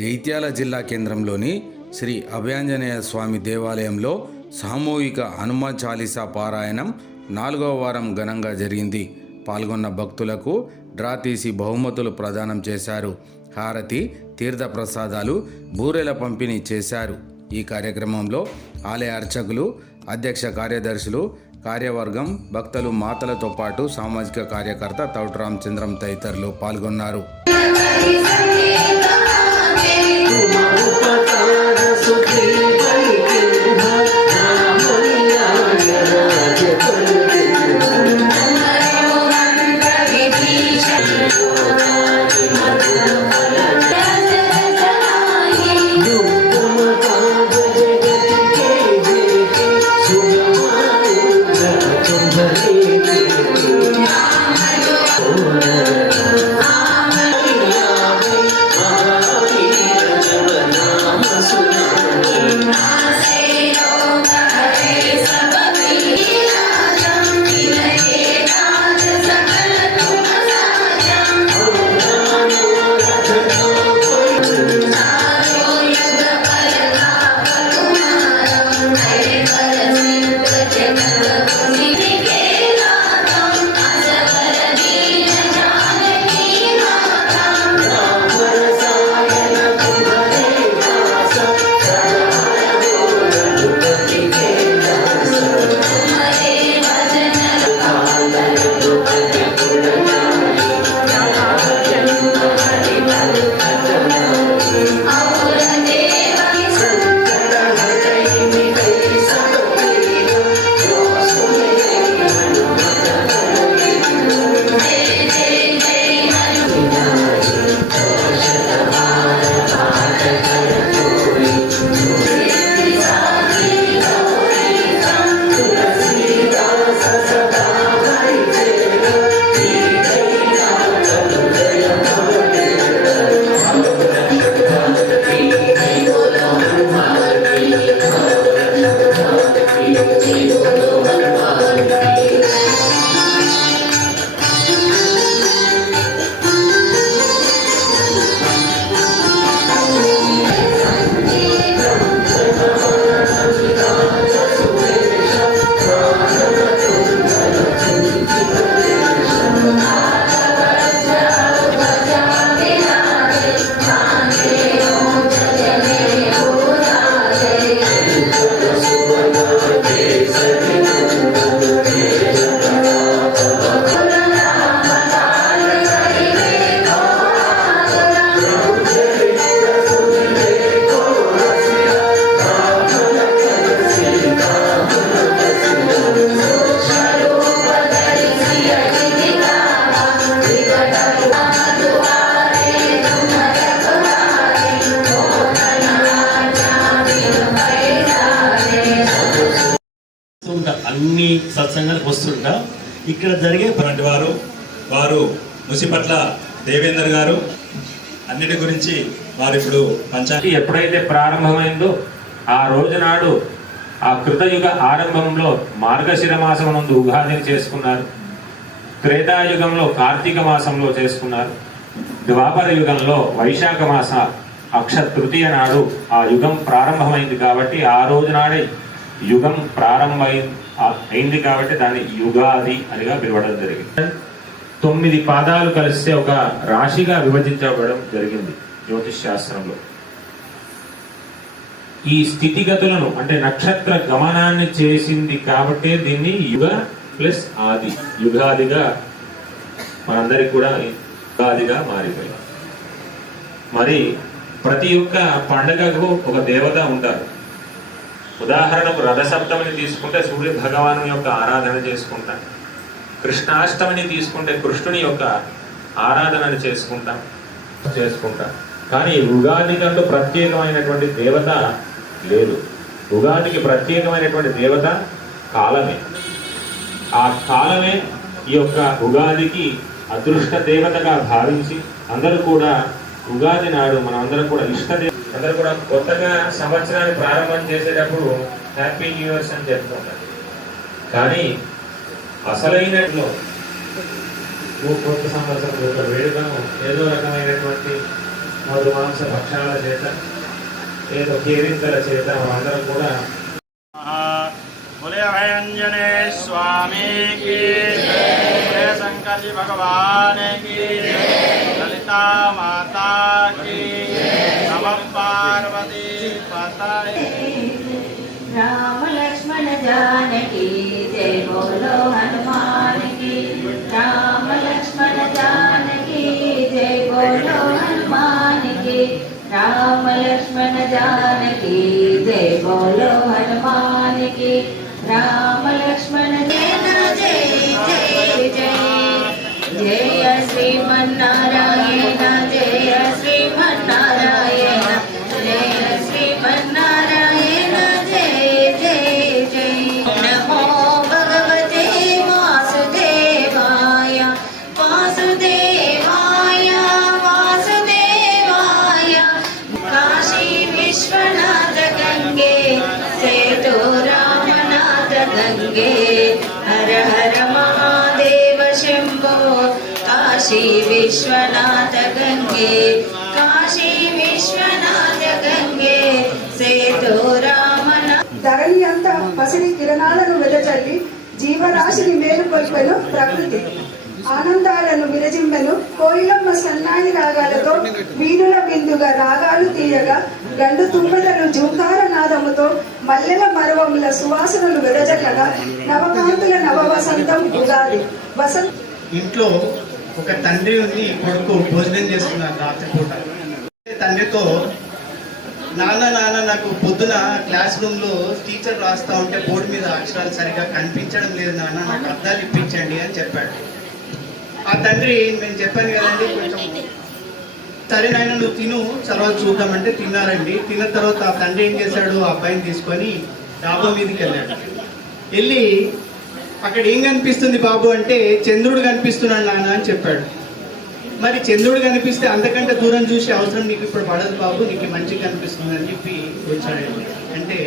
జైత్యాల జిల్లా కేంద్రంలోని శ్రీ అభయాంజనేయ స్వామి దేవాలయంలో సామూహిక హనుమాన్ చాలీసా పారాయణం 4వ వారం ఘనంగా జరిగింది. పాల్గొన్న భక్తులకు డ్రా తీసి బహుమతులు ప్రదానం చేశారు. హారతి, తీర్థ ప్రసాదాలు, బూరెల పంపిణీ చేశారు. ఈ కార్యక్రమంలో ఆలయ అర్చకులు, అధ్యక్ష కార్యదర్శులు, కార్యవర్గం, భక్తులు, మాతలతో పాటు సామాజిక కార్యకర్త తౌటు రామచంద్రం తదితరులు పాల్గొన్నారు. అన్ని సత్సంగాలకు వస్తుంటా ఇక్కడ జరిగే వారు ముసిపట్ల దేవేందర్ గారు అన్నిటి గురించి వారు ఇప్పుడు పంచాయతీ ఎప్పుడైతే ప్రారంభమైందో ఆ రోజు నాడు ఆ కృతయుగ ఆరంభంలో మార్గశిర మాసం నందు ఉగాదిని చేసుకున్నారు. త్రేతాయుగంలో కార్తీక మాసంలో చేసుకున్నారు. ద్వాపర యుగంలో వైశాఖ మాస అక్షయ తృతీయ నాడు ఆ యుగం ప్రారంభమైంది కాబట్టి ఆ రోజు నాడే యుగం అయింది కాబట్టి దాన్ని యుగాది అనిగా పిలవడం జరిగింది. 9 పాదాలు కలిస్తే ఒక రాశిగా విభజించబడడం జరిగింది జ్యోతిష్ శాస్త్రంలో. ఈ స్థితిగతులను అంటే నక్షత్ర గమనాన్ని చేసింది కాబట్టి దీన్ని యుగ ప్లస్ ఆది యుగాదిగా మనందరికి కూడా యుగాదిగా మారిపోయింది. మరి ప్రతి ఒక్క పండగకు ఒక దేవత ఉంటారు. ఉదాహరణకు రథసప్తమిని తీసుకుంటే సూర్య భగవాను యొక్క ఆరాధన చేసుకుంటాం. కృష్ణాష్టమిని తీసుకుంటే కృష్ణుని యొక్క ఆరాధనని చేసుకుంటాం. కానీ ఉగాది కంటూ ప్రత్యేకమైనటువంటి దేవత లేదు. ఉగాదికి ప్రత్యేకమైనటువంటి దేవత కాలమే. ఆ కాలమే ఈ యొక్క ఉగాదికి అదృష్ట దేవతగా భావించి అందరూ కూడా ఉగాది నాడు మనం అందరం కూడా అందరూ కూడా కొత్తగా సంవత్సరాన్ని ప్రారంభం చేసేటప్పుడు హ్యాపీ న్యూ ఇయర్స్ అని చెప్తుంటారు. కానీ అసలైనట్లో కొత్త సంవత్సరం యొక్క వేడుకను ఏదో రకమైనటువంటి మధుమాంస భక్షాల చేత ఏదో కేరింతల చేత అందరం కూడా बोले अभयांजने स्वामी की बोले शंकर जी भगवान की ललिता माता की नमः पार्वती पतये। राम लक्ष्मण जानकी जय बोलो हनुमान की। राम लक्ष्मण जानकी जय बोलो हनुमान की। राम लक्ष्मण जानकी जय बोलो हनुमान की। राम लक्ष्मण जय जय जय जय जय श्रीमन्नारायण जय श्रीमन्नारायण जय श्रीमन्नारायण जय जय जय। नमो भगवते वासुदेवाय वासुदेवाय वासुदेवाय। काशी विश्वनाथ गंगे सेतु रामनाथ गंगे हर हर महादेव शंभो। काशी विश्वनाथ गंगे काशी विश्वनाथ गंगे सेतु रामनाथ। ధరణి అంతా పసిడి కిరణాలను వెదజల్లి జీవరాశిని మేలుకొల్పెను ప్రకృతి. ఆనందాలను విరజింపెను కోయిలమ్మ సన్నాయి రాగాలతో. వీణుల బిందుగా రాగాలు తీయగా గండు తుమ్మెదలు జూకార నాదముతో మల్లెల మరవముల సువాసనలు వెదజల్లగా నవకాంతుల నవ వసంతం ఉగాది. ఇంట్లో ఒక తండ్రి ఉంది, కొడుకు భోజనం చేస్తున్నారు రాత్రిపూట. తండ్రితో నాన్న నాన్న నాకు పొద్దున క్లాస్ రూమ్లో టీచర్ రాస్తా ఉంటే బోర్డు మీద అక్షరాలు సరిగా కనిపించడం లేదు నాన్న, నాకు అర్థాలు ఇప్పించండి అని చెప్పాడు. ఆ తండ్రి నేను చెప్పాను కదండి, కొంచెం సరే నాయన నువ్వు తిను తర్వాత చూద్దామంటే తిన్నారండి. తిన్న తర్వాత ఆ తండ్రి ఏం చేశాడు, ఆ అబ్బాయిని తీసుకొని డాబా మీదకి వెళ్ళాడు. వెళ్ళి అక్కడ ఏం కనిపిస్తుంది బాబు అంటే చంద్రుడు కనిపిస్తున్నాడు నాన్న అని చెప్పాడు. మరి చంద్రుడు కనిపిస్తే అంతకంటే దూరం చూసే అవసరం నీకు ఇప్పుడు పడదు బాబు, నీకు మంచిగా కనిపిస్తుంది అని చెప్పి వచ్చాడు. అంటే